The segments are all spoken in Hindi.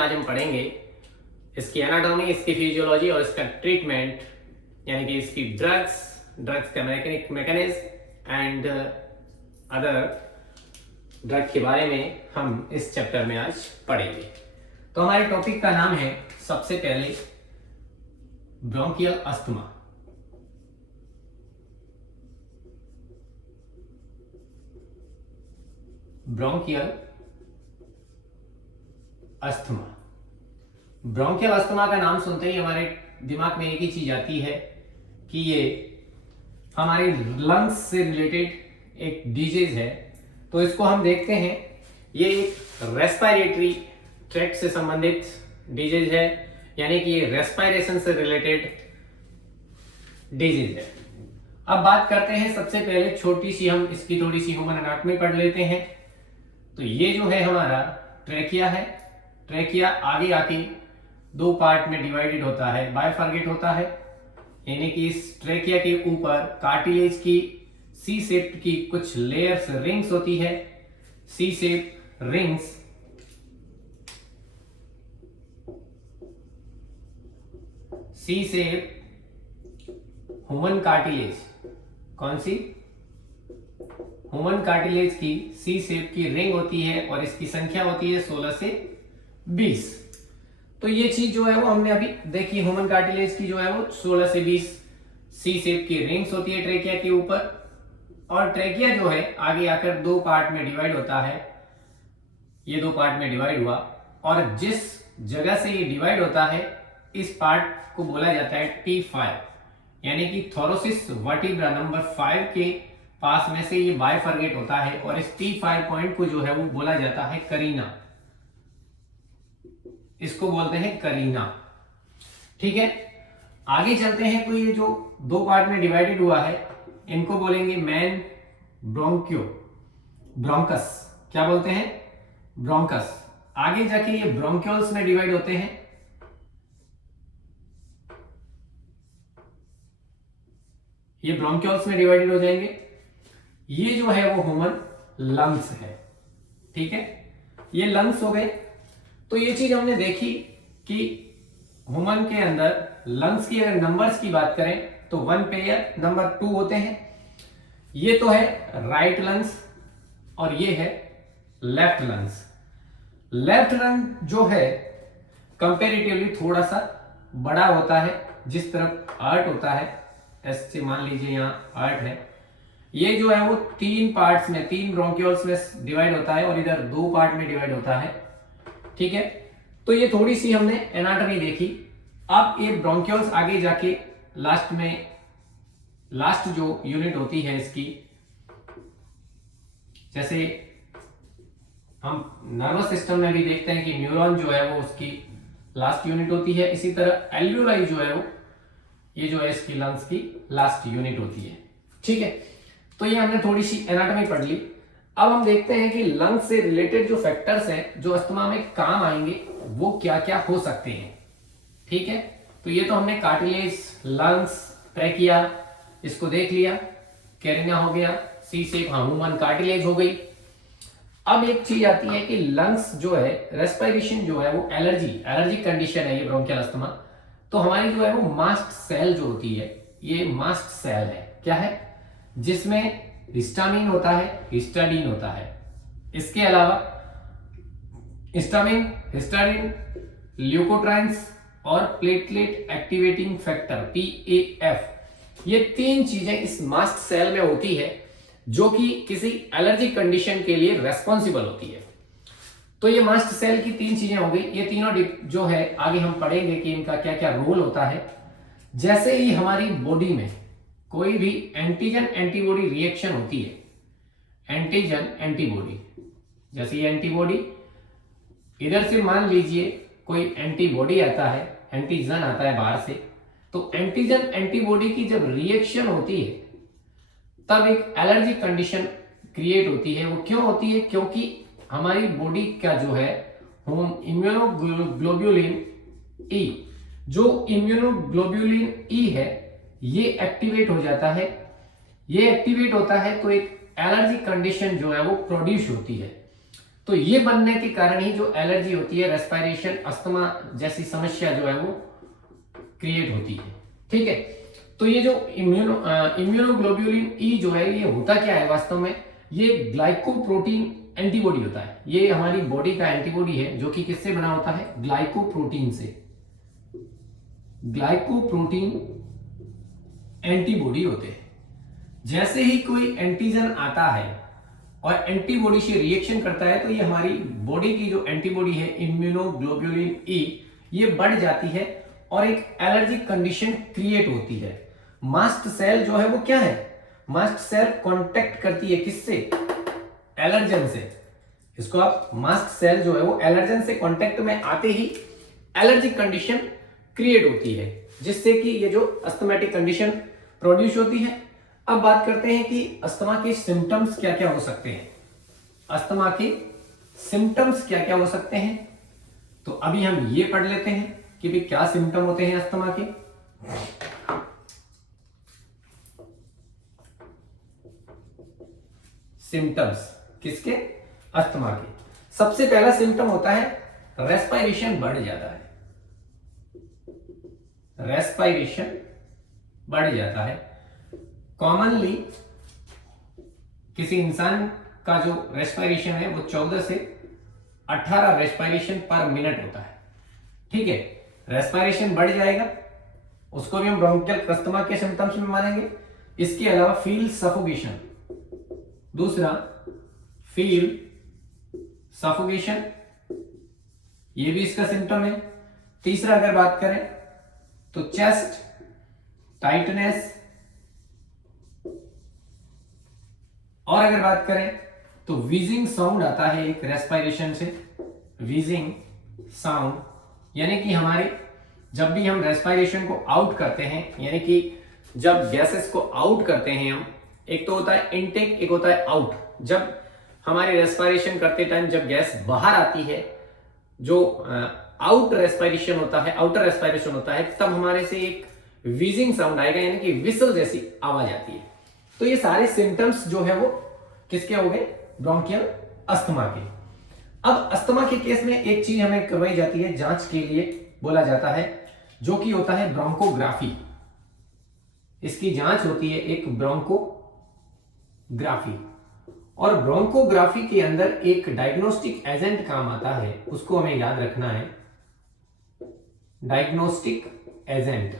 आज हम पढ़ेंगे इसकी एनाटॉमी, इसकी फिजियोलॉजी और इसका ट्रीटमेंट, यानी कि इसकी ड्रग्स का मैकेनिज्म एंड अदर ड्रग के बारे में हम इस चैप्टर में आज पढ़ेंगे। तो हमारे टॉपिक का नाम है सबसे पहले bronchial asthma. Bronchial asthma. Bronchial asthma का नाम सुनते ही हमारे दिमाग में एक ही चीज आती है कि ये हमारे लंग्स से रिलेटेड एक डिजीज है। तो इसको हम देखते हैं, ये एक रेस्पिरेटरी ट्रैक्ट से संबंधित डिजीज है, यानी कि ये रेस्पिरेशन से रिलेटेड डिजीज है। अब बात करते हैं, सबसे पहले छोटी सी हम इसकी थोड़ी सी ह्यूमन एनाटॉमी पढ़ लेते हैं। तो ये जो है हमारा ट्रैकिया है। ट्रैकिया आगे आके दो पार्ट में डिवाइडेड होता है, बाइफर्केट होता है, यानी कि इस ट्रैकिया के ऊपर कार्टिलेज की सी शेप की कुछ लेयर्स, रिंग्स होती है। सी शेप रिंग्स, सी शेप ह्यूमन कार्टिलेज, कौन सी? ह्यूमन कार्टिलेज की सी शेप की रिंग होती है और इसकी संख्या होती है 16 से 20। तो ये चीज जो है वो हमने अभी देखी, ह्यूमन कार्टिलेज की जो है वो 16 से 20 सी शेप की रिंग्स होती है ट्रेकिया के ऊपर। और ट्रेकिया जो है आगे आकर दो पार्ट में डिवाइड होता है। ये दो पार्ट में डिवाइड हुआ और जिस जगह से ये डिवाइड होता है इस पार्ट को बोला जाता है T5, यानी कि थोरोसिस वर्टिब्रा नंबर 5 के पास में से ये बाइफर्केट होता है और इस T5 पॉइंट को जो है वो बोला जाता है करीना। इसको बोलते हैं करीना। ठीक है, आगे चलते हैं। तो ये जो दो पार्ट में डिवाइडेड हुआ है इनको बोलेंगे मेन ब्रोंकस। क्या बोलते हैं? ब्रोंकस। आगे जाके ये ब्रोंक्यूल्स में डिवाइड होते हैं। ये ब्रोंक्यूल्स में डिवाइडेड हो जाएंगे। ये जो है वो ह्यूमन लंग्स है। ठीक है, ये लंग्स हो गए। तो ये चीज हमने देखी कि ह्यूमन के अंदर लंग्स की अगर नंबर्स की बात करें तो 1 पेयर नंबर 2 होते हैं। ये तो है राइट लंग्स और ये है लेफ्ट लंग्स। लेफ्ट लंग जो है कंपैरेटिवली थोड़ा सा बड़ा होता है। जिस तरफ आर्ट होता है, ऐसे मान लीजिए यहां आर्ट है, ये जो है वो 3 पार्ट्स में, 3 ब्रोंक्यूल्स में डिवाइड होता है और इधर 2 पार्ट में डिवाइड होता है। ठीक है, तो ये थोड़ी सी हमने एनाटॉमी देखी। अब ये ब्रोंक्यूल्स आगे जाके लास्ट में, लास्ट जो यूनिट होती है इसकी, जैसे हम नर्वस सिस्टम में भी देखते हैं कि न्यूरॉन जो है वो उसकी लास्ट यूनिट होती है, इसी तरह एल्वियोलाई जो है वो, ये जो है इसकी लंग्स की लास्ट यूनिट होती है। ठीक है, तो ये हमने थोड़ी सी एनाटॉमी पढ़ ली। अब हम देखते हैं कि लंग्स से रिलेटेड जो फैक्टर्स हैं जो अस्थमा में काम आएंगे वो क्या क्या हो सकते हैं। ठीक है, तो ये तो हमने कार्टिलेज, लंग्स, ट्रैकिया इसको देख लिया। कैरिना हो गया, सी शेप ह्यूमन कार्टिलेज हो गई। अब एक चीज आती है कि लंग्स जो है, रेस्पिरेशन जो है वो एलर्जिक कंडीशन है ये ब्रोंकियल अस्थमा। तो हमारी जो है वो मास्ट सेल जो होती है, ये मास्ट सेल है। क्या है? जिसमें हिस्टामिन होता है, हिस्टाडीन होता है। इसके अलावा हिस्टाडीन, ल्यूकोट्राइन्स और प्लेटलेट एक्टिवेटिंग फैक्टर PAF, ये 3 चीजें इस मास्ट सेल में होती है जो कि किसी एलर्जिक कंडीशन के लिए रेस्पॉन्सिबल होती है। तो ये मास्ट सेल की 3 चीजें हो गई। ये तीनों जो है आगे हम पढ़ेंगे कि इनका क्या क्या रोल होता है। जैसे ही हमारी बॉडी में कोई भी एंटीजन एंटीबॉडी रिएक्शन होती है, एंटीजन एंटीबॉडी, जैसे ये एंटीबॉडी, इधर से मान लीजिए कोई एंटीबॉडी आता है, एंटीजन आता है बाहर से, तो एंटीजन एंटीबॉडी की जब रिएक्शन होती है तब एक एलर्जिक कंडीशन क्रिएट होती है। वो क्यों होती है? क्योंकि हमारी बॉडी का जो है इम्यूनोग्लोब्यूलिन ई, जो इम्यूनोग्लोब्यूलिन ई है, ये एक्टिवेट हो जाता है। ये एक्टिवेट होता है तो एक एलर्जी कंडीशन जो है वो प्रोड्यूस होती है। तो ये बनने के कारण ही जो एलर्जी होती है, रेस्पिरेशन, अस्थमा जैसी समस्या जो है वो क्रिएट होती है। ठीक है, तो ये जो इम्यूनोग्लोब्यूलिन ई जो है ये होता क्या है वास्तव में, ये ग्लाइकोप्रोटीन एंटीबॉडी होता है। ये हमारी बॉडी का एंटीबॉडी है जो कि किससे बना होता है, ग्लाइकोप्रोटीन से। ग्लाइकोप्रोटीन एंटीबॉडी होते हैं। जैसे ही कोई एंटीजन आता है और एंटीबॉडी से रिएक्शन करता है, तो ये हमारी बॉडी की जो एंटीबॉडी है इम्यूनोग्लोब्यूलिन ई, ये बढ़ जाती है और एक एलर्जिक कंडीशन क्रिएट होती है। मास्ट सेल जो है वो क्या है, मास्ट सेल कांटेक्ट करती है किससे, एलर्जन से। इसको आप मास्ट सेल जो है वो एलर्जन से कांटेक्ट में आते ही एलर्जिक कंडीशन क्रिएट होती है, जिससे कि ये जो अस्थमैटिक कंडीशन प्रोड्यूस होती है। अब बात करते हैं कि अस्थमा के सिम्टम्स क्या क्या हो सकते हैं। अस्थमा के सिम्टम्स क्या क्या हो सकते हैं, तो अभी हम ये पढ़ लेते हैं कि भाई क्या सिम्टम होते हैं अस्थमा के। सिम्टम्स किसके, अस्थमा के। सबसे पहला सिम्टम होता है रेस्पिरेशन बढ़ जाता है। रेस्पिरेशन बढ़ जाता है। कॉमनली किसी इंसान का जो रेस्पिरेशन है वो 14 से 18 रेस्पिरेशन पर मिनट होता है। ठीक है, रेस्पिरेशन बढ़ जाएगा, उसको भी हम ब्रोंकियल अस्थमा के सिम्टम्स में मानेंगे। इसके अलावा फील सफोकेशन, दूसरा फील सफोकेशन, ये भी इसका सिम्टम है। तीसरा अगर बात करें तो चेस्ट टाइटनेस, और अगर बात करें तो वीजिंग साउंड आता है एक रेस्पिरेशन से। वीजिंग साउंड यानी कि हमारे जब भी हम रेस्पिरेशन को आउट करते हैं, यानी कि जब गैसेस को आउट करते हैं हम, एक तो होता है इनटेक, एक होता है आउट। जब हमारे रेस्पिरेशन करते टाइम जब गैस बाहर आती है, जो आउट रेस्पिरेशन होता है, आउटर रेस्पिरेशन होता है, तब हमारे से एक वीजिंग साउंड आएगा, यानी कि विसल जैसी आवाज आती है। तो ये सारे सिम्टम्स जो है वो किसके हो गए, ब्रोंकियल अस्थमा के। अब अस्थमा के केस में एक चीज हमें करवाई जाती है, जांच के लिए बोला जाता है, जो कि होता है ब्रोंकोग्राफी। इसकी जांच होती है एक ब्रोंकोग्राफी, और ब्रोंकोग्राफी के अंदर एक डायग्नोस्टिक एजेंट काम आता है, उसको हमें याद रखना है। डायग्नोस्टिक एजेंट,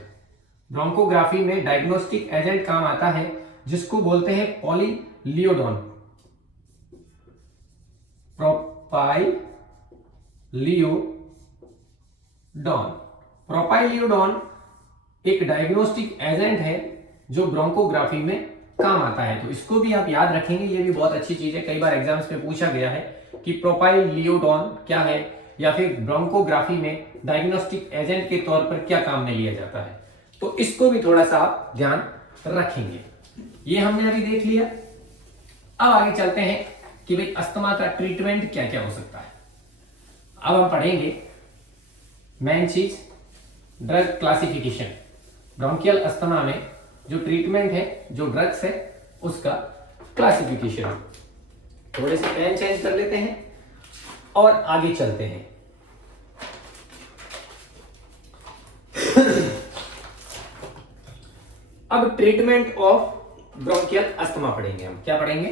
ब्रोंकोग्राफी में डायग्नोस्टिक एजेंट काम आता है, जिसको बोलते हैं पॉलीलियोडॉन। प्रोपाइलियोडॉन एक डायग्नोस्टिक एजेंट है जो ब्रोंकोग्राफी में काम आता है। तो इसको भी आप याद रखेंगे, ये भी बहुत अच्छी चीज है। कई बार एग्जाम्स में पूछा गया है कि प्रोपाइलियोडॉन क्या है, या फिर ब्रोंकोग्राफी में डायग्नोस्टिक एजेंट के तौर पर क्या काम में लिया जाता है। तो इसको भी थोड़ा सा आप ध्यान रखेंगे। ये हमने अभी देख लिया। अब आगे चलते हैं कि भाई अस्थमा का ट्रीटमेंट क्या क्या हो सकता है। अब हम पढ़ेंगे मेन चीज, ड्रग क्लासिफिकेशन। ब्रोंकियल अस्थमा में जो ट्रीटमेंट है, जो ड्रग्स है, उसका क्लासिफिकेशन। थोड़े से पेन चेंज कर लेते हैं और आगे चलते हैं। अब ट्रीटमेंट ऑफ ब्रोंकियल अस्थमा पढ़ेंगे हम। क्या पढ़ेंगे,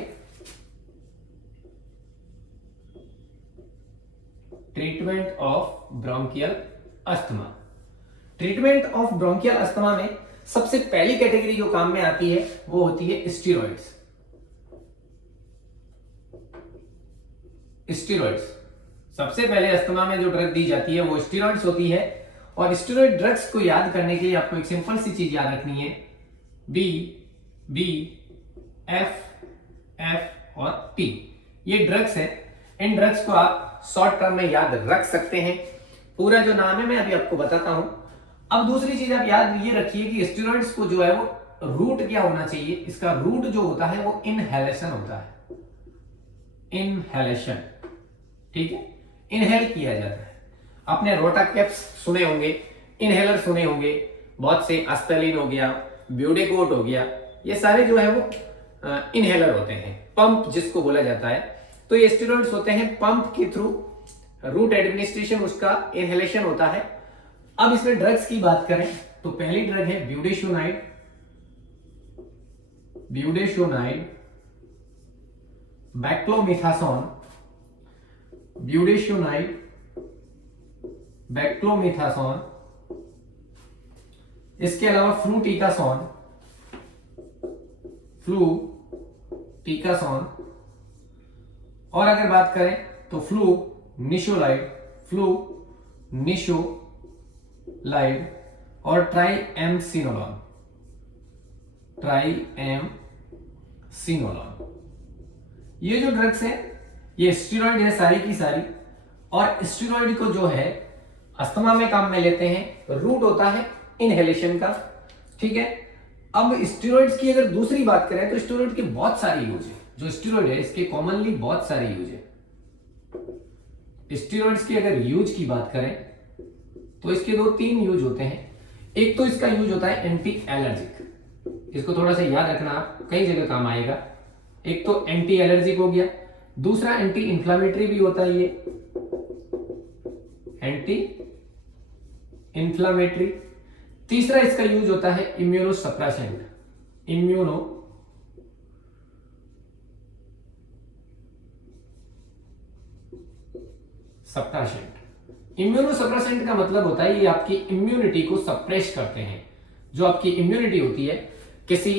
treatment of bronchial asthma. Treatment of bronchial asthma में सबसे पहली कैटेगरी जो काम में आती है वो होती है स्टेरॉइड्स। स्टेरॉइड्स सबसे पहले अस्थमा में जो ड्रग दी जाती है वो स्टेरॉइड्स होती है। और स्टेरॉइड ड्रग्स को याद करने के लिए आपको एक सिंपल सी चीज याद रखनी है, बी, एफ, एफ और टी। ये ड्रग्स है। इन ड्रग्स को आप शॉर्ट टर्म में याद रख सकते हैं। पूरा जो नाम है मैं अभी आपको बताता हूं। अब दूसरी चीज आप याद ये रखिए कि स्टेरॉइड्स को जो है वो रूट क्या होना चाहिए, इसका रूट जो होता है वो इनहेलेशन होता है। इनहेलेशन, ठीक है, इनहेल किया जाता है। आपने रोटाकेप्स सुने होंगे, इनहेलर सुने होंगे बहुत से, एस्पिरिन हो गया, ब्यूडेकोट हो गया, ये सारे जो है वो इनहेलर होते हैं। पंप जिसको बोला जाता है, तो ये स्टेरॉइड्स होते हैं पंप के थ्रू, रूट एडमिनिस्ट्रेशन उसका इनहेलेशन होता है। अब इसमें ड्रग्स की बात करें तो पहली ड्रग है ब्यूडेशोनाइड, बैक्लोमिथासोन, ब्यूडेशोनाइड, बैक्लोमिथासोन, इसके अलावा फ्लूटिकासोन, और अगर बात करें तो फ्लूनिशोलाइड और ट्राइएमसिनोलॉन। ये जो ड्रग्स हैं ये स्टेरॉइड है सारी की सारी, और स्टेरॉइड को जो है अस्थमा में काम में लेते हैं, रूट होता है इनहेलेशन का, ठीक है। अब स्टेरॉइड्स की अगर दूसरी बात करें तो स्टेरॉइड के बहुत सारे यूज है। जो स्टेरॉइड है इसके कॉमनली बहुत सारे यूज है। स्टेरॉइड्स की अगर यूज की बात करें तो इसके 2-3 यूज होते हैं। एक तो इसका यूज होता है एंटी एलर्जिक, इसको थोड़ा सा याद रखना, आप कई जगह काम आएगा। एक तो एंटी एलर्जिक हो गया, दूसरा एंटी इंफ्लामेटरी भी होता है, ये एंटी इंफ्लामेटरी। तीसरा इसका यूज होता है इम्यूनोसप्रेसेंट, इम्यूनोसप्रेसेंट का मतलब होता है ये आपकी इम्यूनिटी को सप्रेस करते हैं। जो आपकी इम्यूनिटी होती है, किसी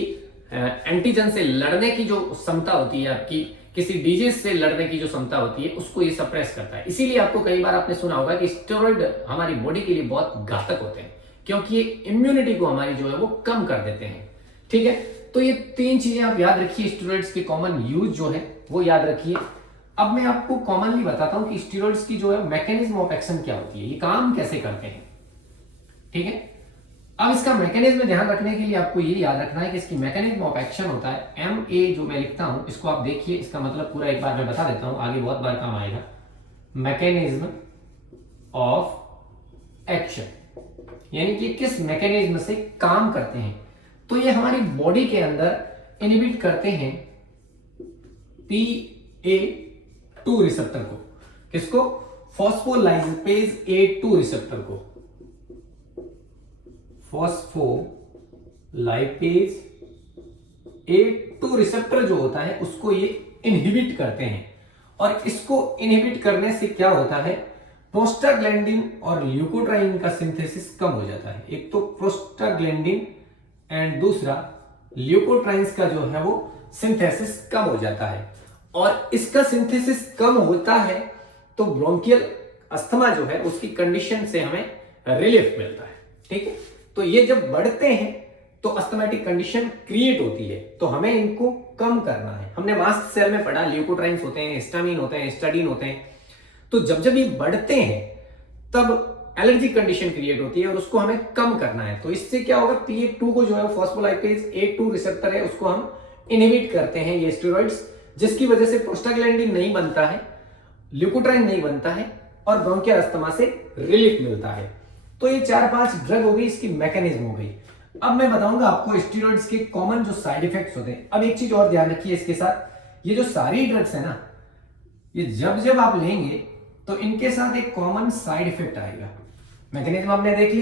एंटीजन से लड़ने की जो क्षमता होती है आपकी, किसी डिजीज से लड़ने की जो क्षमता होती है, उसको ये सप्रेस करता है। इसीलिए आपको कई बार आपने सुना होगा कि स्टेरॉइड हमारी बॉडी के लिए बहुत घातक होते हैं, क्योंकि ये इम्यूनिटी को हमारी जो है वो कम कर देते हैं, ठीक है। तो ये 3 चीजें आप याद रखिए, स्टेरॉइड्स के कॉमन यूज जो है वो याद रखिए। अब मैं आपको कॉमनली बताता हूं कि स्टेरॉइड्स की जो है मैकेनिज्म ऑफ एक्शन क्या होती है, ये काम कैसे करते हैं, ठीक है। अब इसका मैकेनिज्म ध्यान रखने के लिए आपको ये याद रखना है कि इसकी मैकेनिज्म ऑफ एक्शन होता है MA, जो मैं लिखता हूं इसको आप देखिए, इसका मतलब पूरा एक बार मैं बता देता हूं, आगे बहुत बार काम आएगा। मैकेनिज्म ऑफ एक्शन यानी कि किस मैकेनिज्म से काम करते हैं। तो ये हमारी बॉडी के अंदर इनहिबिट करते हैं PA2 रिसेप्टर को। किसको? फॉस्फोलाइपेज A2 रिसेप्टर को। फॉस्फोलाइपेज A2 रिसेप्टर जो होता है उसको ये इनहिबिट करते हैं, और इसको इनहिबिट करने से क्या होता है, प्रोस्टाग्लैंडिन और ल्यूकोट्राइन का सिंथेसिस कम हो जाता है। एक तो प्रोस्टाग्लैंडिन एंड दूसरा ल्यूकोट्राइन्स का जो है वो सिंथेसिस कम हो जाता है, और इसका सिंथेसिस कम होता है तो ब्रोंकियल अस्थमा जो है उसकी कंडीशन से हमें रिलीफ मिलता है, ठीक है। तो ये जब बढ़ते हैं तो अस्थमेटिक कंडीशन क्रिएट होती है, तो हमें इनको कम करना है। हमने मास्ट सेल में पढ़ा ल्यूकोट्राइन्स होते हैं, हिस्टामिन होते हैं, हिस्टाडीन होते हैं। तो जब जब ये बढ़ते हैं तब एलर्जिक कंडीशन क्रिएट होती है और उसको हमें कम करना है। तो इससे क्या होगा, PA2 को जो है फॉस्फोलाइपेज A2 रिसेप्टर है उसको हम इनहिबिट करते हैं ये स्टेरॉइड्स, जिसकी वजह से प्रोस्टाग्लैंडिन नहीं बनता है, ल्यूकोट्राइन नहीं बनता है और ब्रोंकियल अस्थमा से रिलीफ मिलता है। तो ये 4-5 ड्रग हो गई, इसकी मैकेनिज्म हो गई। अब मैं बताऊंगा आपको स्टेरॉइड्स के कॉमन जो साइड इफेक्ट्स होते हैं। अब एक चीज और ध्यान रखिए इसके साथ, ये जो सारी ड्रग्स है ना, ये जब जब आप लेंगे तो इनके साथ एक कॉमन साइड इफेक्ट आएगा। मैकेनिज्म हमने देख ली,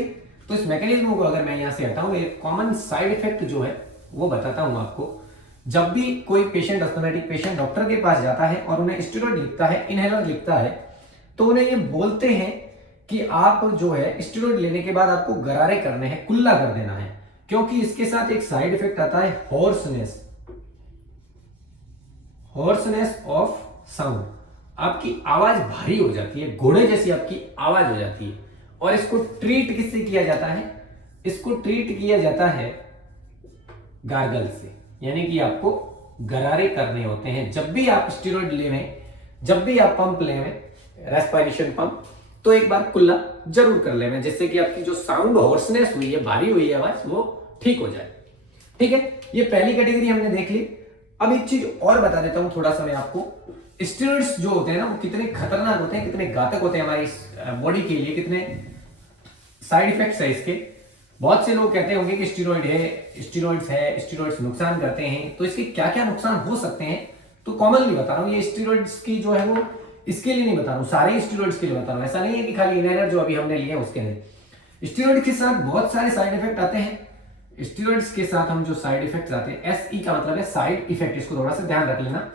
तो इस मैकेनिज्म को अगर मैं यहां से हटाऊं, एक कॉमन साइड इफेक्ट जो है वो बताता हूं आपको। जब भी कोई पेशेंट, अस्थमेटिक पेशेंट डॉक्टर के पास जाता है और उन्हें स्टेरॉइड लिखता है, इनहेलर लिखता है, तो उन्हें ये बोलते हैं कि आप जो है स्टेरॉइड लेने के बाद आपको गरारे करने हैं, कुल्ला कर देना है, क्योंकि इसके साथ एक साइड इफेक्ट आता है हॉर्सनेस ऑफ साउंड। आपकी आवाज भारी हो जाती है, घोड़े जैसी आपकी आवाज हो जाती है। और इसको ट्रीट किससे किया जाता है? इसको ट्रीट किया जाता है गार्गल से, यानी कि आपको गरारे करने होते हैं। जब भी आप स्टेरॉइड लेवें, जब भी आप पंप लेवें, रेस्पिरेशन पंप, तो एक बार कुल्ला जरूर कर लेवें, जिससे कि आपकी जो साउंड हॉर्सनेस हुई है, भारी हुई है आवाज, वो ठीक हो जाए, ठीक है। ये पहली कैटेगरी हमने देख ली। अब एक चीज और बता देता हूं थोड़ा सा मैं आपको, स्टेरॉइड्स जो होते हैं ना वो कितने खतरनाक होते हैं, कितने घातक होते हैं हमारी बॉडी के लिए, कितने साइड इफेक्ट्स है इसके। बहुत से लोग कहते होंगे कि स्टेरॉइड्स नुकसान करते हैं, तो इसके क्या क्या नुकसान हो सकते हैं, तो कॉमनली बता रहा हूँ, ये स्टेरॉइड्स की जो है वो इसके लिए नहीं बता रहा हूँ, सारे स्टेरॉइड्स के लिए बता रहा हूँ। ऐसा नहीं है कि खाली इनहेलर जो अभी हमने लिए उसके नहीं। स्टेरॉइड के साथ बहुत सारे साइड इफेक्ट आते हैं। स्टेरॉइड्स के साथ हम जो साइड इफेक्ट आते हैं, एसई का मतलब है साइड इफेक्ट, इसको थोड़ा सा ध्यान रख लेना।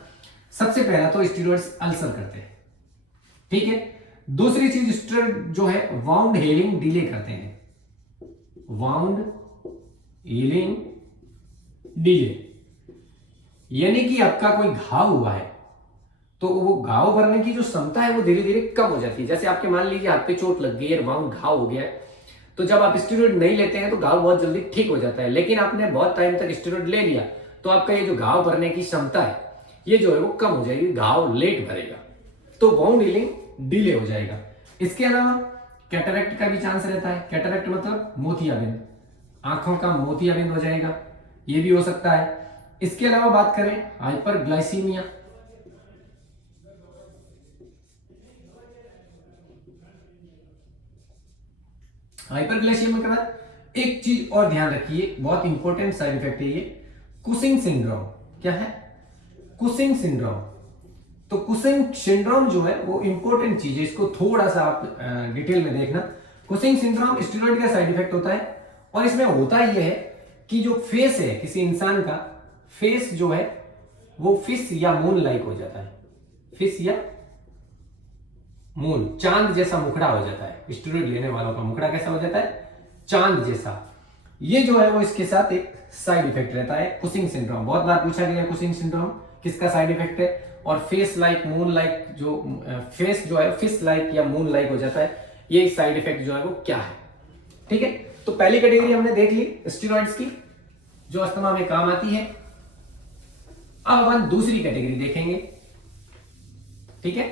सबसे पहला तो स्टेरॉइड्स अल्सर करते हैं, ठीक है। दूसरी चीज, स्टेरॉइड जो है वाउंड हीलिंग डिले करते हैं, वाउंड हीलिंग डिले, यानी कि आपका कोई घाव हुआ है तो वो घाव भरने की जो क्षमता है वो धीरे धीरे कम हो जाती है। जैसे आपके मान लीजिए हाथ पे चोट लग गई है, वाउंड घाव हो गया है, तो जब आप स्टेरॉइड नहीं लेते हैं तो घाव बहुत जल्दी ठीक हो जाता है। लेकिन आपने बहुत टाइम तक स्टेरॉइड ले लिया तो आपका ये जो घाव भरने की क्षमता है ये जो है वो कम हो जाएगी, घाव लेट भरेगा, तो वाउंड हीलिंग डिले हो जाएगा। इसके अलावा कैटरेक्ट का भी चांस रहता है। कैटरेक्ट मतलब मोतियाबिंद, आंखों का मोतियाबिंद हो जाएगा, ये भी हो सकता है। इसके अलावा बात करें हाइपरग्लाइसीमिया, हाइपरग्लाइसीमिया के बाद एक चीज और ध्यान रखिए, बहुत इंपॉर्टेंट साइड इफेक्ट है ये, कुशिंग सिंड्रोम। क्या है? Cushing syndrome. तो कुशिंग सिंड्रोम जो है वो इंपॉर्टेंट चीज है, इसको थोड़ा सा आप डिटेल में देखना। कुशिंग सिंड्रोम स्टेरॉइड का साइड इफेक्ट होता है और इसमें होता यह है कि जो फेस है किसी इंसान का, फेस जो है वो फिश या मून लाइक हो जाता है, फिश या मून, चांद जैसा मुखड़ा हो जाता है। स्टेरॉइड लेने वालों का मुखड़ा कैसा हो जाता है? चांद जैसा। ये जो है वो इसके साथ एक साइड इफेक्ट रहता है, कुशिंग सिंड्रोम। बहुत बार पूछा गया कुशिंग सिंड्रोम किसका साइड इफेक्ट है, और फेस लाइक मून लाइक, जो फेस जो है फिश लाइक या मून लाइक हो जाता है, ये साइड इफेक्ट जो है वो क्या है, ठीक है। तो पहली कैटेगरी हमने देख ली स्टेरॉइड्स की, जो अस्थमा में काम आती है। अब हम दूसरी कैटेगरी देखेंगे, ठीक है।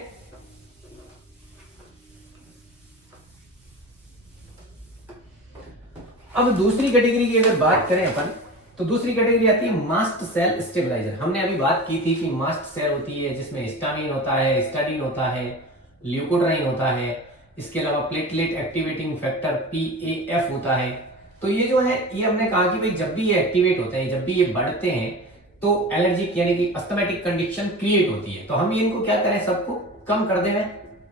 अब दूसरी कैटेगरी की अगर बात करें अपन, तो दूसरी कैटेगरी आती है मास्ट सेल स्टेबलाइजर। हमने अभी बात की थी कि मास्ट सेल होती है जिसमें हिस्टामिन होता है, स्टाडीन होता है, ल्यूकोट्राइन होता है, इसके अलावा प्लेटलेट एक्टिवेटिंग फैक्टर PAF होता है। तो ये जो है ये हमने कहा कि भाई जब भी ये एक्टिवेट होते हैं, जब भी ये बढ़ते हैं तो एलर्जिक यानी कि अस्थमैटिक कंडीशन क्रिएट होती है। तो हम ये इनको क्या करें, सबको कम कर दें,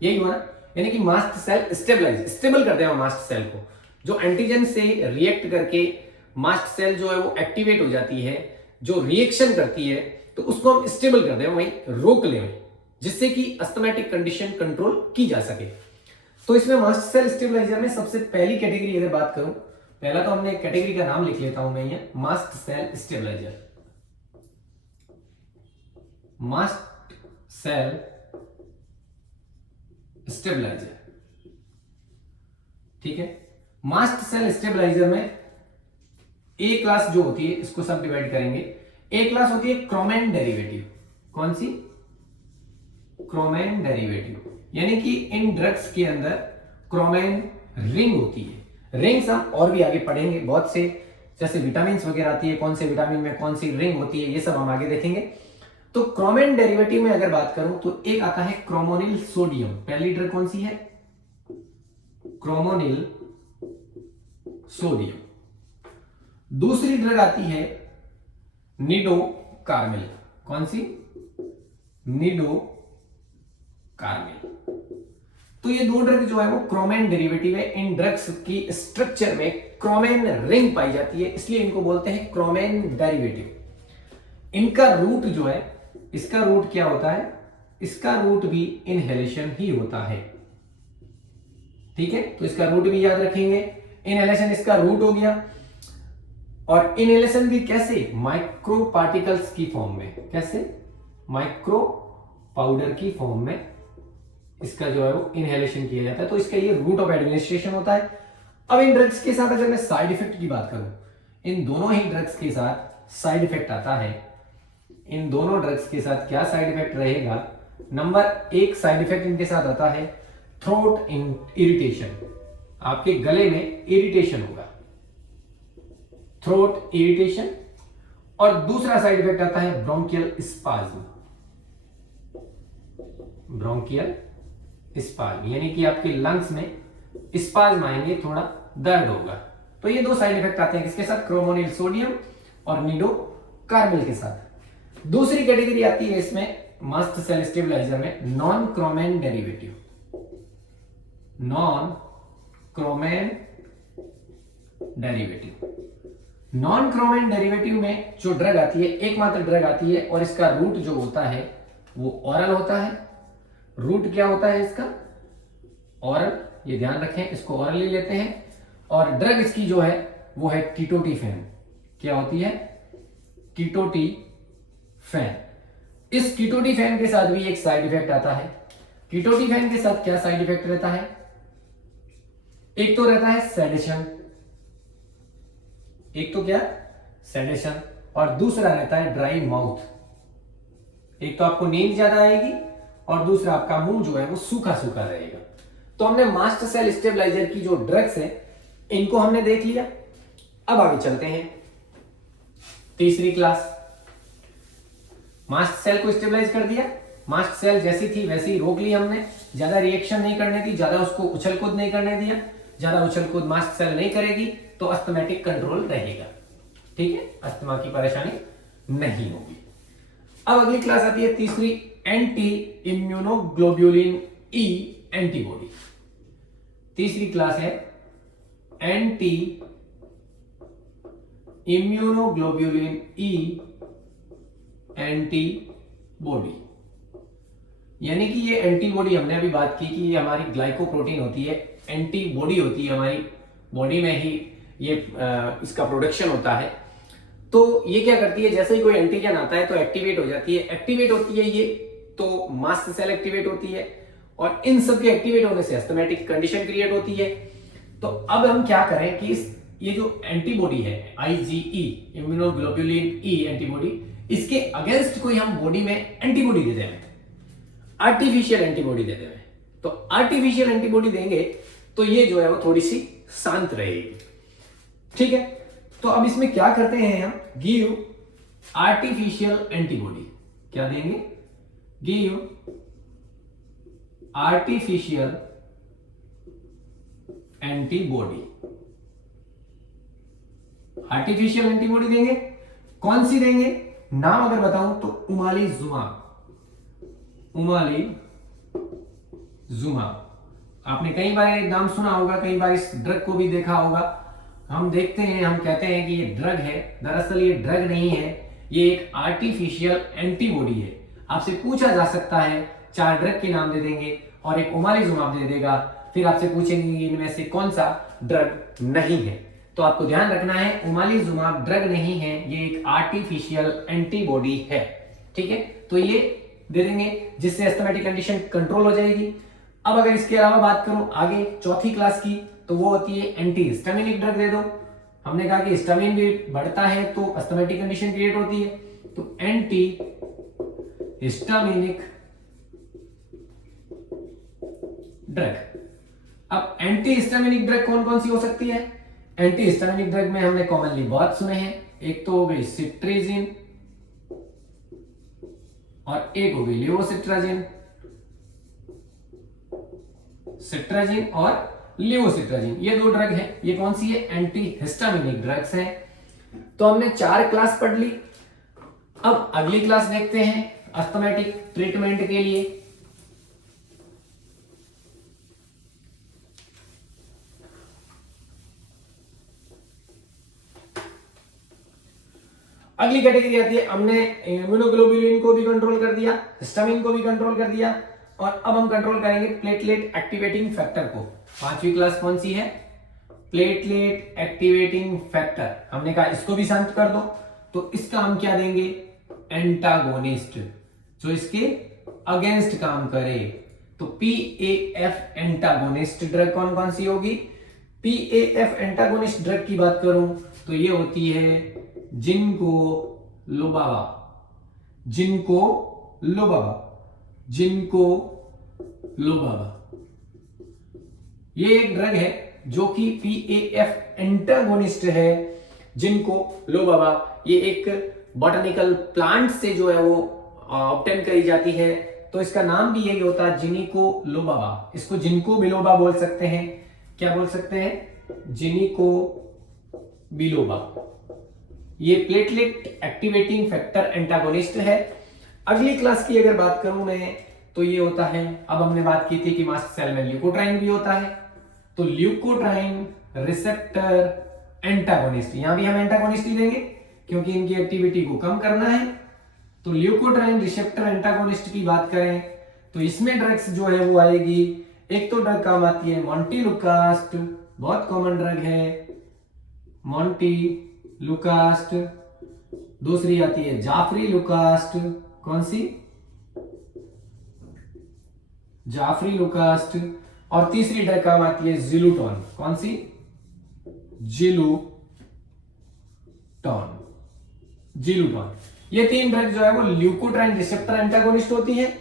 यही हुआ ना, यानी कि मास्ट सेल स्टेबल कर दें मास्ट सेल को। जो एंटीजन से रिएक्ट करके मास्ट सेल जो है वो एक्टिवेट हो जाती है, जो रिएक्शन करती है, तो उसको हम स्टेबल कर दें, वहीं रोक लें, जिससे कि अस्थमैटिक कंडीशन कंट्रोल की जा सके। तो इसमें मास्ट सेल स्टेबलाइजर में सबसे पहली कैटेगरी अगर बात करूं, पहला तो हमने कैटेगरी का नाम लिख लेता हूं मैं, ये mast cell stabiliser, mast cell stabiliser, ठीक है। मास्ट सेल स्टेबलाइजर में ए क्लास जो होती है, इसको सब डिवाइड करेंगे। ए क्लास होती है क्रोमेन डेरिवेटिव। कौन सी? क्रोमेन डेरिवेटिव, यानी कि इन ड्रग्स के अंदर क्रोमेन रिंग होती है। रिंग्स हम और भी आगे पढ़ेंगे, बहुत से जैसे विटामिन वगैरह आती है, कौन से विटामिन में कौन सी रिंग होती है, ये सब हम आगे देखेंगे। तो क्रोमेन डेरिवेटिव में अगर बात करूं तो एक आता है क्रोमोनिल सोडियम। पहली ड्रग कौन सी है? क्रोमोनिल सोडियम। दूसरी ड्रग आती है निडोकार्मिल। कौन सी? निडोकार्मिल। तो ये दो ड्रग जो है वो क्रोमेन डेरिवेटिव है। इन ड्रग्स की स्ट्रक्चर में क्रोमेन रिंग पाई जाती है, इसलिए इनको बोलते हैं क्रोमेन डेरिवेटिव। इनका रूट जो है, इसका रूट क्या होता है? इसका रूट भी इनहेलेशन ही होता है, ठीक है। तो इसका रूट भी याद रखेंगे, इनहेलेशन इसका रूट हो गया। और इनहेलेशन भी कैसे? माइक्रो पार्टिकल्स की फॉर्म में। कैसे? माइक्रो पाउडर की फॉर्म में इसका जो है वो इनहेलेशन किया जाता है। तो इसका ये रूट ऑफ एडमिनिस्ट्रेशन होता है। अब इन ड्रग्स के साथ अगर मैं साइड इफेक्ट की बात करूं, इन दोनों ही ड्रग्स के साथ साइड इफेक्ट आता है। इन दोनों ड्रग्स के साथ क्या साइड इफेक्ट रहेगा? नंबर एक साइड इफेक्ट इनके साथ आता है थ्रोट इरिटेशन। आपके गले में इरिटेशन होगा, थ्रोट इरिटेशन। और दूसरा साइड इफेक्ट आता है ब्रोंकियल स्पाज्म। ब्रोंकियल स्पाज्म यानी कि आपके लंग्स में स्पाज्म आएंगे, थोड़ा दर्द होगा। तो ये दो साइड इफेक्ट आते हैं किसके साथ? क्रोमोनिल सोडियम और निडोकार्मिल के साथ। दूसरी कैटेगरी आती है इसमें मस्ट सेल स्टेबलाइजर में non chromone derivative, non chromone derivative, non chromone derivative में जो ड्रग आती है, एकमात्र ड्रग आती है और इसका रूट जो होता है वो ऑरल होता है। रूट क्या होता है इसका? ऑरल, ये ध्यान रखें, इसको ऑरल ही लेते हैं। और ड्रग इसकी जो है वो है कीटोटिफेन। क्या होती है? कीटोटिफेन। इस कीटोटिफेन के साथ भी एक साइड इफेक्ट आता है। कीटोटिफेन के साथ क्या साइड इफेक्ट रहता है? एक तो रहता है सेडेशन, एक तो क्या? सेडेशन, और दूसरा रहता है ड्राई माउथ। एक तो आपको नींद ज्यादा आएगी और दूसरा आपका मुंह जो है वो सूखा सूखा रहेगा। तो हमने मास्ट सेल स्टेबलाइजर की जो ड्रग्स है इनको हमने देख लिया। अब आगे चलते हैं, तीसरी क्लास। मास्ट सेल को स्टेबलाइज कर दिया, मास्ट सेल जैसी थी वैसी रोक ली हमने, ज्यादा रिएक्शन नहीं करने दी, ज्यादा उसको उछल कूद नहीं करने दिया। ज्यादा उछल कूद मास्ट सेल नहीं करेगी तो अस्थमैटिक कंट्रोल रहेगा। ठीक है, अस्थमा की परेशानी नहीं होगी। अब अगली क्लास आती है तीसरी, एंटी इम्यूनोग्लोब्युलिन ई एंटीबॉडी। तीसरी क्लास है एंटी इम्यूनोग्लोब्युलिन ई एंटीबॉडी। यानी कि ये एंटीबॉडी, हमने अभी बात की कि ये हमारी ग्लाइकोप्रोटीन होती है, एंटीबॉडी होती है, हमारी बॉडी में ही ये इसका प्रोडक्शन होता है। तो ये क्या करती है, जैसे ही कोई एंटीजन आता है तो एक्टिवेट हो जाती है। एक्टिवेट होती है ये तो मास्ट सेल एक्टिवेट होती है, और इन सब के एक्टिवेट होने से अस्थमैटिक कंडीशन क्रिएट होती है। तो अब हम क्या करें कि ये जो एंटीबॉडी है IgE, इम्यूनोग्लोब्युलिन ई एंटीबॉडी, इसके अगेंस्ट कोई हम बॉडी में एंटीबॉडी दे दें, आर्टिफिशियल एंटीबॉडी दे दें। तो आर्टिफिशियल एंटीबॉडी देंगे तो ये जो है वो थोड़ी सी शांत रहेगी। ठीक है, तो अब इसमें क्या करते हैं हम, गिव आर्टिफिशियल एंटीबॉडी। क्या देंगे? Give artificial antibody. Artificial antibody देंगे। कौन सी देंगे? नाम अगर बताऊं तो उमालीजुमाब। उमालीजुमाब आपने कई बार एक नाम सुना होगा, कई बार इस ड्रग को भी देखा होगा। हम देखते हैं, हम कहते हैं कि ये ड्रग है, दरअसल ये ड्रग नहीं है, ये एक आर्टिफिशियल एंटीबॉडी है। आपसे पूछा जा सकता है, 4 ड्रग के नाम दे देंगे और एक उमालीजुमाब दे देगा, फिर आपसे पूछेंगे इनमें से कौन सा ड्रग नहीं है। तो आपको ध्यान रखना है, उमालीजुमाब ड्रग नहीं है, ये एक आर्टिफिशियल एंटीबॉडी है। ठीक है, तो ये दे देंगे जिससे अस्थमैटिक कंडीशन कंट्रोल हो जाएगी। अब अगर इसके अलावा बात करूं आगे चौथी क्लास की, तो वो होती है एंटी हिस्टामिनिक ड्रग दे दो। हमने कहा कि हिस्टामिन भी बढ़ता है तो अस्थमैटिक कंडीशन क्रिएट होती है, तो एंटी हिस्टामिनिक ड्रग। अब एंटी हिस्टामिनिक ड्रग कौन कौन सी हो सकती है? एंटी हिस्टामिनिक ड्रग में हमने कॉमनली बहुत सुने हैं, एक तो हो गई सिट्रीजिन और एक हो गई लिवोसिट्राजिन। सिट्राजिन और लिवोसिट्राजिन, ये 2 ड्रग है। ये कौन सी है? एंटी हिस्टामिनिक ड्रग्स हैं। तो हमने 4 क्लास पढ़ ली। अब अगली क्लास देखते हैं अस्थमैटिक ट्रीटमेंट के लिए। अगली कैटेगरी आती है, हमने इम्यूनोग्लोब्युलिन को भी कंट्रोल कर दिया, हिस्टामिन को भी कंट्रोल कर दिया, और अब हम कंट्रोल करेंगे प्लेटलेट एक्टिवेटिंग फैक्टर को। 5वीं क्लास कौन सी है? Platelet activating factor. हमने कहा इसको भी शांत कर दो, तो इसका हम क्या देंगे? एंटागोनिस्ट, जो इसके अगेंस्ट काम करे। तो PAF एंटागोनिस्ट ड्रग कौन कौन सी होगी? PAF एंटागोनिस्ट ड्रग की बात करूं तो ये होती है जिनको लोबावा, जिनको लोबावा, जिनको लोबावा। ये एक ड्रग है जो कि PAF एंटागोनिस्ट है। जिनको लोबावा ये एक बॉटनिकल प्लांट से जो है वो ऑब्टेन करी जाती है, तो इसका नाम भी यही होता है जिनिको लोबावा। इसको जिनको बिलोबा बोल सकते हैं। क्या बोल सकते हैं? जिनिको बिलोबा। ये प्लेटलेट एक्टिवेटिंग फैक्टर एंटागोनिस्ट है। अगली क्लास की अगर बात करूं मैं, तो ये होता है, अब हमने बात की थी कि मास्ट सेल में ल्यूकोट्राइन भी होता है, तो ल्यूकोट्राइन रिसेप्टर एंटागोनिस्ट, यहां भी हम एंटागोनिस्ट ही देंगे क्योंकि इनकी एक्टिविटी को कम करना है। तो ल्यूकोट्राइन रिसेप्टर एंटागोनिस्ट की बात करें तो इसमें ड्रग्स जो है वो आएगी, एक तो ड्रग काम आती है मोंटेलुकास्ट, बहुत कॉमन ड्रग है मोंटेलुकास्ट, दूसरी आती है जाफरीलुकास्ट, कौन सी, जाफरीलुकास्ट, और तीसरी ड्रग काम आती है जिलूटॉन, कौन सी, जिलूटॉन, जिलूटॉन। ये तीन ड्रग जो है वो ल्यूकोट्राइन रिसेप्टर एंटागोनिस्ट होती है।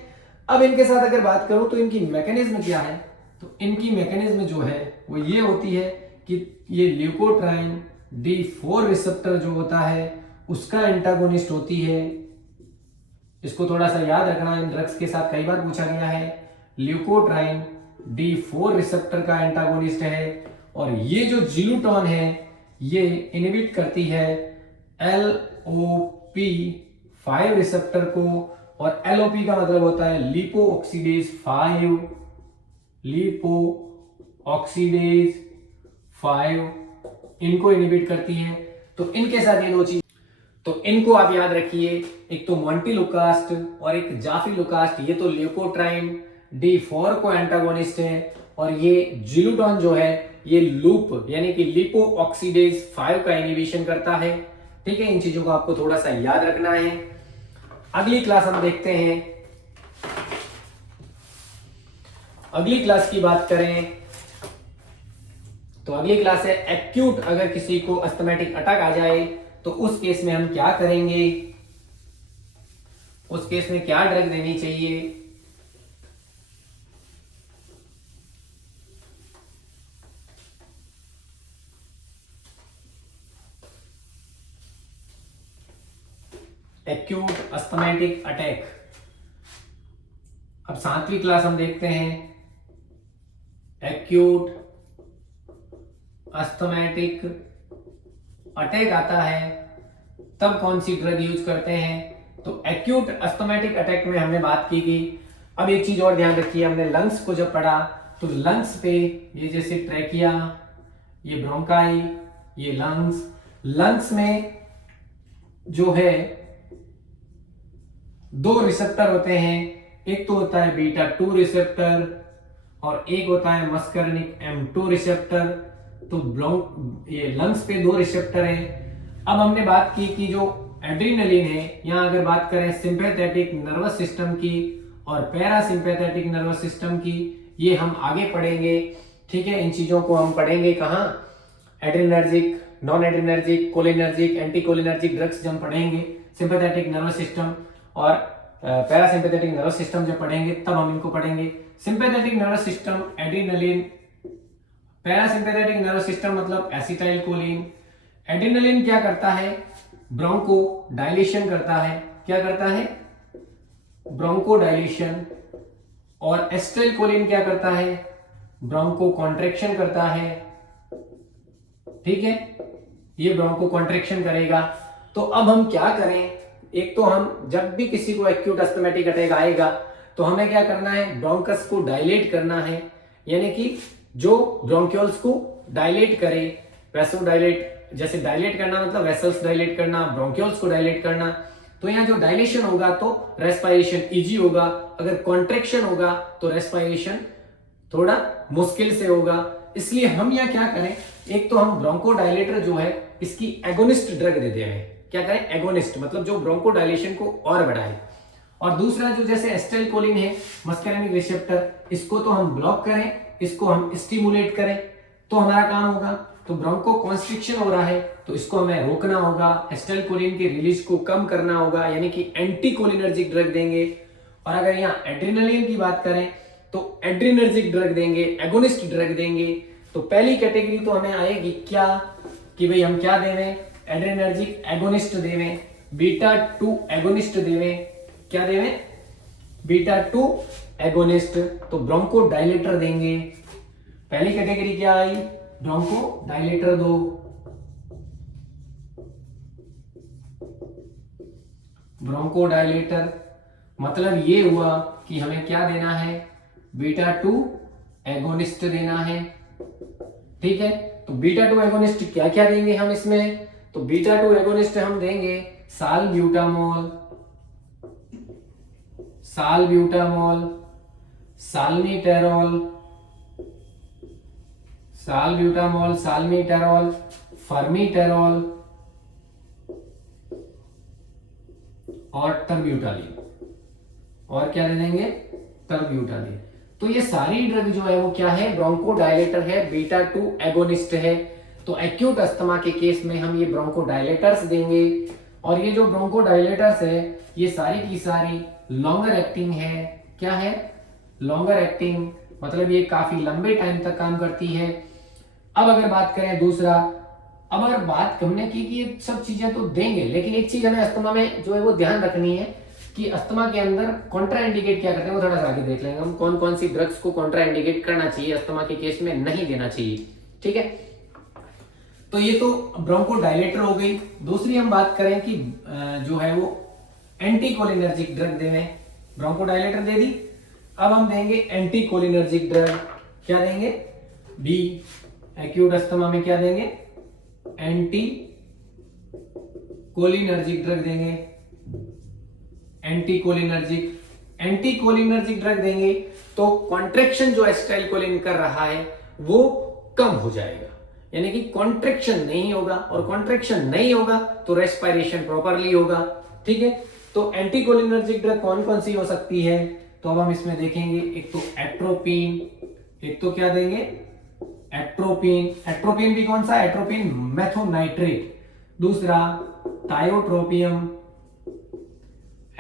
अब इनके साथ अगर बात करूं तो इनकी मैकेनिज्म क्या है, तो इनकी मैकेनिज्म जो है वो ये होती है कि ये ल्यूकोट्राइन D4 रिसेप्टर जो होता है उसका एंटागोनिस्ट होती है। इसको थोड़ा सा याद रखना, इन ड्रग्स के साथ कई बार पूछा गया है। ल्यूकोट्राइन D4 रिसेप्टर का एंटागोनिस्ट है, और ये जो जिलूटॉन है ये इनहिबिट करती है LOP5 रिसेप्टर को, और LOP का मतलब होता है लिपो ऑक्सीडेज 5, लिपो ऑक्सीडेज 5, इनको इनहिबिट करती है। तो इनके साथ ये दो चीज, तो इनको आप याद रखिए, एक तो मोंटेलुकास्ट और एक जाफरीलुकास्ट, ये तो ल्यूकोट्राइन D4 को एंटागोनिस्ट है, और ये जिलूटॉन जो है ये लूप यानी कि लिपो ऑक्सीडेज 5 का इनहिबिशन करता है। ठीक है, इन चीजों को आपको थोड़ा सा याद रखना है। अगली क्लास हम देखते हैं, अगली क्लास की बात करें तो अगली क्लास है एक्यूट, अगर किसी को अस्थमैटिक अटैक आ जाए तो उस केस में हम क्या करेंगे, उस केस में क्या ड्रग देनी चाहिए। एक्यूट अस्थमैटिक अटैक, अब 7वीं क्लास हम देखते हैं, एक्यूट अस्थमैटिक अटैक आता है तब कौन सी ड्रग यूज करते हैं। तो एक्यूट अस्थमैटिक अटैक में हमने बात की थी। अब एक चीज और ध्यान रखिए, हमने लंग्स को जब पढ़ा तो लंग्स पे ये जैसे ट्रैकिया, ये ब्रोंकाई, ये लंग्स, लंग्स में जो है दो रिसेप्टर होते हैं, एक तो होता है बीटा 2 रिसेप्टर और एक होता है मस्करनिक M2 रिसेप्टर। तो ये लंग्स पे दो रिसेप्टर हैं। अब हमने बात की कि जो एड्रीनलिन है, यहां अगर बात करें सिंपैथेटिक नर्वस सिस्टम की और पैरासिम्पैथेटिक नर्वस सिस्टम की, ये हम आगे पढ़ेंगे। ठीक है, इन चीजों को हम पढ़ेंगे कहां, adrenergic, non adrenergic, cholinergic, anti cholinergic drugs जब पढ़ेंगे, सिंपैथेटिक नर्वस सिस्टम और पैरासिम्पैथेटिक नर्वस सिस्टम जब पढ़ेंगे तब हम इनको पढ़ेंगे। Sympathetic nervous system adrenaline, parasympathetic nervous system मतलब एसिटाइल कोलिन। एड्रीनलिन क्या करता है, ब्रोंको डायलेशन करता है, क्या करता है, ब्रोंको डायलेशन। और एसिटाइल कोलिन क्या करता है, ब्रोंको कॉन्ट्रैक्शन करता है। ठीक है, ये ब्रोंको कॉन्ट्रैक्शन करेगा। तो अब हम क्या करें, एक तो हम जब भी किसी को एक्यूट अस्थमैटिक अटैक आएगा तो हमें क्या करना है, ब्रोंकस को डायलेट करना है, यानी कि जो ब्रोंक्यूल्स को डायलेट करे, वेसो डायलेट, जैसे डायलेट करना मतलब वेसल्स डायलेट करना, ब्रोंक्यूल्स को डायलेट करना। तो यहाँ जो डायलेशन होगा तो रेस्पिरेशन इजी होगा, अगर कॉन्ट्रैक्शन होगा तो रेस्पिरेशन थोड़ा मुश्किल से होगा। इसलिए हम यहाँ क्या करें, एक तो हम ब्रोंको डायलेटर जो है इसकी एगोनिस्ट ड्रग देते हैं। क्या करें, एगोनिस्ट मतलब जो ब्रोंको डायलेशन को और बढ़ाए। और दूसरा जो जैसे एसिटाइल कोलिन है, मस्करनिक रिसेप्टर, इसको तो हम ब्लॉक करें, इसको हम स्टिमुलेट करें तो हमारा काम होगा। तो ब्रोंको कॉन्स्ट्रिक्शन हो रहा है तो इसको हमें रोकना होगा, एसिटाइल कोलिन के रिलीज को कम करना होगा, यानी कि एंटी कोलिनर्जिक ड्रग देंगे। और अगर यहाँ एड्रेनालिन की बात करें तो एड्रीनर्जिक ड्रग देंगे, एगोनिस्ट ड्रग देंगे। तो पहली कैटेगरी तो हमें आएगी क्या, कि भाई हम क्या देवें, एड्रेनर्जिक एगोनिस्ट देवें, बीटा 2 एगोनिस्ट देवें, क्या देवें, बीटा 2 एगोनिस्ट। तो ब्रोंको डायलेटर देंगे। पहली कैटेगरी क्या आई, ब्रोंको डायलेटर दो, ब्रोंको डायलेटर। मतलब ये हुआ कि हमें क्या देना है, बीटा 2 एगोनिस्ट देना है। ठीक है, तो बीटा 2 एगोनिस्ट क्या क्या देंगे हम इसमें, तो बीटा 2 एगोनिस्ट हम देंगे सालब्यूटामॉल, सालब्यूटामॉल, साल्मीटेरॉल, सालब्यूटामॉल, साल्मीटेरॉल, फर्मीटेरॉल और टर्ब्यूटालीन। और क्या दे देंगे, टर्ब्यूटालीन। तो ये सारी ड्रग जो है वो क्या है, ब्रोंकोडायलेटर है, बीटा 2 एगोनिस्ट है। तो एक्यूट अस्थमा के केस में हम ये ब्रोंकोडायलेटर्स देंगे। और ये जो ब्रोंकोडायलेटर्स है ये सारी की सारी लॉन्गर एक्टिंग है। क्या है, लॉन्गर एक्टिंग, मतलब ये काफी लंबे टाइम तक काम करती है। अब अगर बात करें दूसरा, अब अगर बात हमने की कि ये सब चीजें तो देंगे, लेकिन एक चीज हमें अस्थमा में जो है वो ध्यान रखनी है कि अस्थमा के अंदर कॉन्ट्रा इंडिकेट क्या करते हैं वो थोड़ा सा आगे देख लेंगे हम, कौन कौन सी ड्रग्स को कॉन्ट्रा इंडिकेट करना चाहिए, अस्थमा के केस में नहीं देना चाहिए। ठीक है, तो ये तो ब्रोंकोडायलेटर हो गई। दूसरी हम बात करें कि जो है वो एंटीकोलिनर्जिक ड्रग देंगे, ब्रोंकोडायलेटर दे दी। अब हम देंगे एंटीकोलिनर्जिक ड्रग, क्या देंगे, बी एक्यूट अस्थमा में क्या देंगे, एंटी कोलिनर्जिक ड्रग देंगे, एंटीकोलिनर्जिक ड्रग देंगे तो कॉन्ट्रैक्शन जो एसिटाइलकोलिन कर रहा है वो कम हो जाएगा, यानी कि कॉन्ट्रैक्शन नहीं होगा, और कॉन्ट्रैक्शन नहीं होगा तो रेस्पिरेशन प्रॉपरली होगा। ठीक है, तो एंटीकोलिनर्जिक ड्रग कौन कौन सी हो सकती है, तो अब हम इसमें देखेंगे, एक तो एट्रोपिन, एक तो क्या देंगे, एट्रोपिन, एट्रोपिन भी कौन सा, एट्रोपिन मेथोनाइट्रेट, दूसरा टायोट्रोपियम,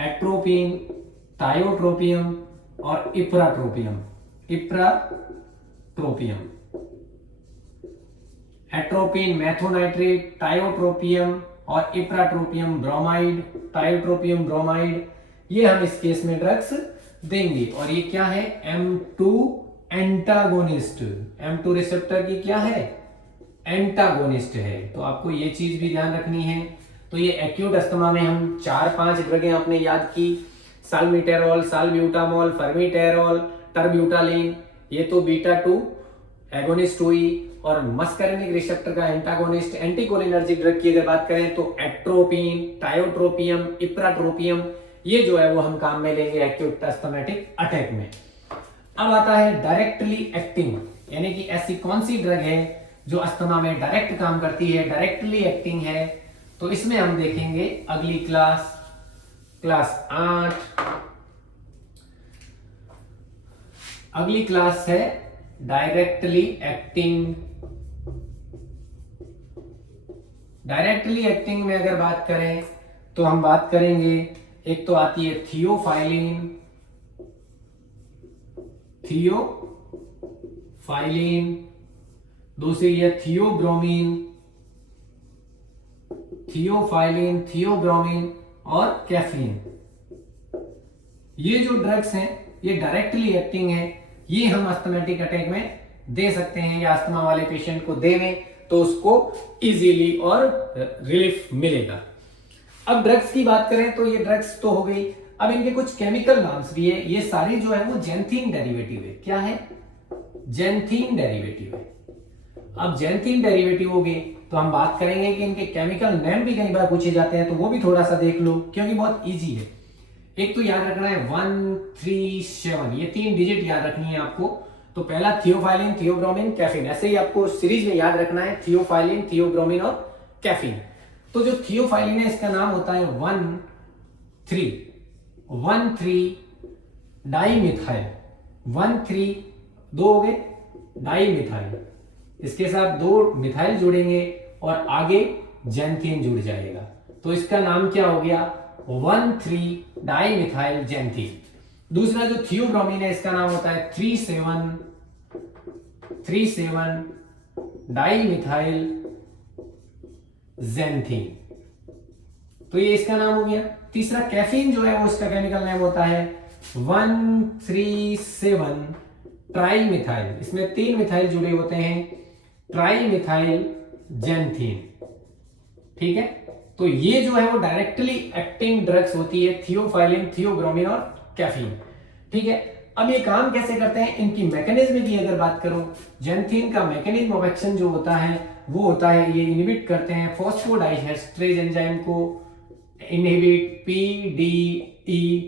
एट्रोपिन, टायोट्रोपियम और इप्राट्रोपियम, इप्राट्रोपियम, एट्रोपिन, मेथोनाइट्रेट, टायोट्रोपियम और इप्राट्रोपियम ब्रोमाइड, टायोट्रोपियम ब्रोमाइड, ये हम इस केस में ड्रग्स देंगे। और ये क्या है, M2 एंटागोनिस्ट, M2 रिसेप्टर की क्या है, एंटागोनिस्ट है। तो आपको ये चीज भी ध्यान रखनी है। तो ये एक्यूट अस्थमा में हम 4-5 ड्रगें आपने याद की, साल्मीटेरॉल, साल्ब्यूटामॉल, फर्मीटेरॉल, टर्ब्यूटालीन, ये तो बीटा 2 एगोनिस्ट हुई। और मस्करेनिक रिसेप्टर का एंटागोनिस्ट, एंटीकोलिनर्जिक ड्रग की अगर बात करें तो एट्रोपिन, टायोट्रोपियम, इप्राट्रोपियम, ये जो है वो हम काम में लेंगे एक्यूट अस्थमैटिक अटैक में। अब आता है डायरेक्टली एक्टिंग, यानी कि ऐसी कौन सी ड्रग है जो अस्थमा में डायरेक्ट काम करती है, डायरेक्टली एक्टिंग है। तो इसमें हम देखेंगे अगली क्लास 8, अगली क्लास है डायरेक्टली एक्टिंग। डायरेक्टली एक्टिंग में अगर बात करें तो हम बात करेंगे, एक तो आती है थियोफाइलिन, दूसरी है थियोब्रोमीन, थियोफाइलिन, थियोब्रोमीन और कैफीन। ये जो ड्रग्स हैं ये डायरेक्टली एक्टिंग है, ये हम अस्थमैटिक अटैक में दे सकते हैं, या अस्थमा वाले पेशेंट को देवें तो उसको इजीली और रिलीफ मिलेगा। अब ड्रग्स की बात करें तो ये ड्रग्स तो हो गई, अब इनके कुछ केमिकल नाम्स भी है। ये सारी जो है वो जेंथीन डेरिवेटिव है। क्या है, जेंथीन डेरिवेटिव है। अब जेंथीन डेरिवेटिव हो गए तो हम बात करेंगे कि इनके केमिकल नेम भी कई बार पूछे जाते हैं, तो वो भी थोड़ा सा देख लो क्योंकि बहुत इजी है। एक तो याद रखना है 137, ये 3 डिजिट याद रखनी है आपको। तो पहला थियोफाइलिन, थियोब्रोमीन, कैफीन, ऐसे ही आपको सीरीज में याद रखना है, थियोफाइलिन, थियोब्रोमीन और कैफीन। तो जो थियोफाइलिन है इसका नाम होता है 1,3 डाइमिथाइल, 1,3 दो हो गए डाइमिथाइल, इसके साथ 2 मिथाइल जुड़ेंगे और आगे जेंथीन जुड़ जाएगा, तो इसका नाम क्या हो गया, 1,3 डाइमिथाइल जेंथीन। दूसरा जो थियोब्रोमीन है इसका नाम होता है 3,7 डाइमिथाइल जेंथीन, तो ये इसका नाम हो गया। तीसरा कैफीन जो है वो इसका केमिकल नेम होता है 1,3,7 ट्राइमिथाइल, इसमें 3 मिथाइल जुड़े होते हैं, ट्राइमिथाइल जेंथीन। ठीक है, तो ये जो है वो डायरेक्टली एक्टिंग ड्रग्स होती है, थियोफाइलिन, थियोब्रोमीन और कैफीन। ठीक है, अब ये काम कैसे करते हैं, इनकी मैकेनिज्म की अगर बात करूं, जेंथिन का मैकेनिज्म ऑफ एक्शन जो होता है वो होता है, ये इनहिबिट करते हैं फॉस्फोडाइएस्टरेज एंजाइम को, इनहिबिट PDE,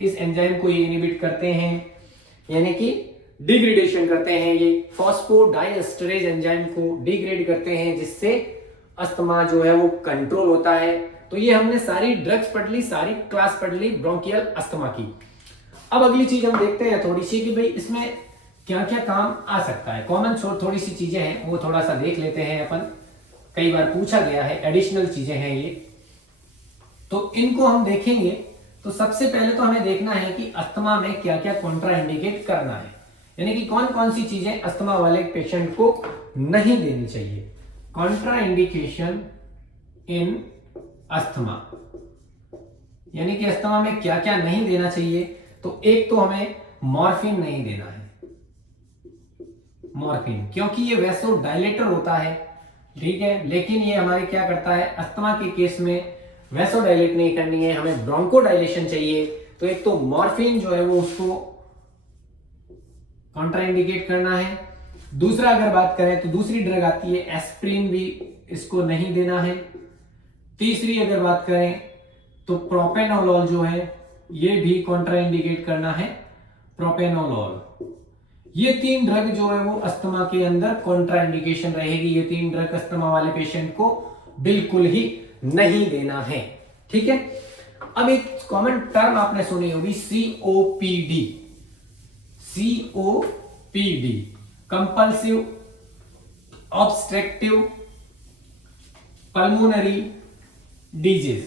इस एंजाइम को ये इनहिबिट करते हैं, यानी कि डिग्रेडेशन करते हैं, ये फॉस्फोडाइएस्टरेज एंजाइम को डिग्रेड करते हैं, जिससे अस्थमा जो है वो कंट्रोल होता है। तो ये हमने सारी ड्रग्स पढ़ ली, सारी क्लास पढ़ ली ब्रोंकियल अस्थमा की। अब अगली चीज हम देखते हैं थोड़ी सी कि भाई इसमें क्या क्या काम आ सकता है। कॉमन थोड़ी सी चीजें हैं वो थोड़ा सा देख लेते हैं अपन, कई बार पूछा गया है, एडिशनल चीजें हैं ये, तो इनको हम देखेंगे। तो सबसे पहले तो हमें देखना है कि अस्थमा में क्या क्या कॉन्ट्रा इंडिकेट करना है, यानी कि कौन कौन सी चीजें अस्थमा वाले पेशेंट को नहीं देनी चाहिए। कॉन्ट्रा इंडिकेशन इन अस्थमा, यानी कि अस्थमा में क्या क्या नहीं देना चाहिए। तो एक तो हमें मॉर्फिन नहीं देना है, मॉर्फिन, क्योंकि ये वैसो डायलेटर होता है, ठीक है, लेकिन ये हमारे क्या करता है, अस्थमा के केस में वैसो डायलेट नहीं करनी है, हमें ब्रोंको डायलेशन चाहिए। तो एक तो मॉर्फिन जो है वो उसको कॉन्ट्राइंडिकेट करना है। दूसरा अगर बात करें तो दूसरी ड्रग आती है एस्प्रिन, भी इसको नहीं देना है। तीसरी अगर बात करें तो प्रोपेनोलॉल जो है ये भी कॉन्ट्राइंडिकेट करना है, प्रोपेनोलॉल। ये तीन ड्रग जो है वो अस्थमा के अंदर कॉन्ट्राइंडिकेशन रहेगी, ये तीन ड्रग अस्थमा वाले पेशेंट को बिल्कुल ही नहीं देना है। ठीक है, अब एक कॉमन टर्म आपने सुनी होगी COPD, COPD, compulsive obstructive pulmonary disease,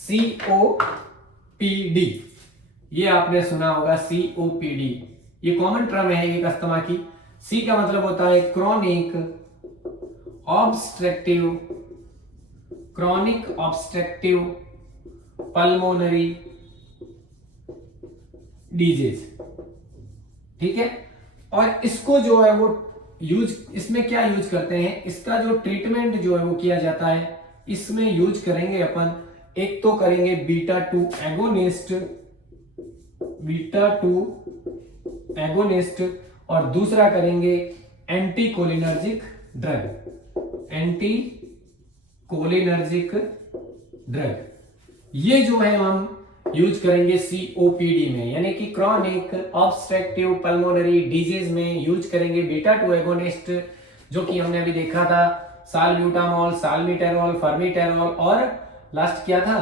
COPD, ये आपने सुना होगा COPD, ये कॉमन टर्म है एक अस्थमा की। C का मतलब होता है क्रॉनिक ऑब्स्ट्रक्टिव पल्मोनरी डिजीज। ठीक है, और इसको जो है वो इसमें क्या यूज करते हैं, इसका जो ट्रीटमेंट जो है वो किया जाता है, इसमें यूज करेंगे अपन, एक तो करेंगे बीटा-2 एगोनिस्ट और दूसरा करेंगे एंटीकोलिनर्जिक ड्रग। ये जो है हम यूज करेंगे COPD में, यानी कि क्रॉनिक ऑब्स्ट्रक्टिव पल्मोनरी डिजीज में यूज करेंगे बीटा-2 एगोनिस्ट, जो कि हमने अभी देखा था, साल्ब्यूटामॉल, साल्मीटेरॉल, फर्मीटेरॉल और लास्ट क्या था,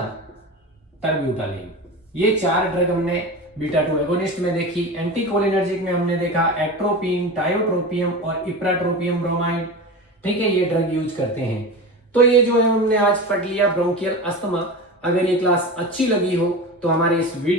तरब्यूटालिन। ये चार ड्रग हमने बीटा-2 एगोनिस्ट में देखी। एंटीकोलिनर्जिक में हमने देखा एट्रोपिन, टायोट्रोपियम और इप्राट्रोपियम ब्रोमाइड। ठीक है, ये ड्रग यूज करते हैं। तो ये जो है हमने आज पढ़ लिया ब्रोंकियल अस्थमा। अगर ये क्लास अच्छी लगी हो तो हमारे इस वीडियो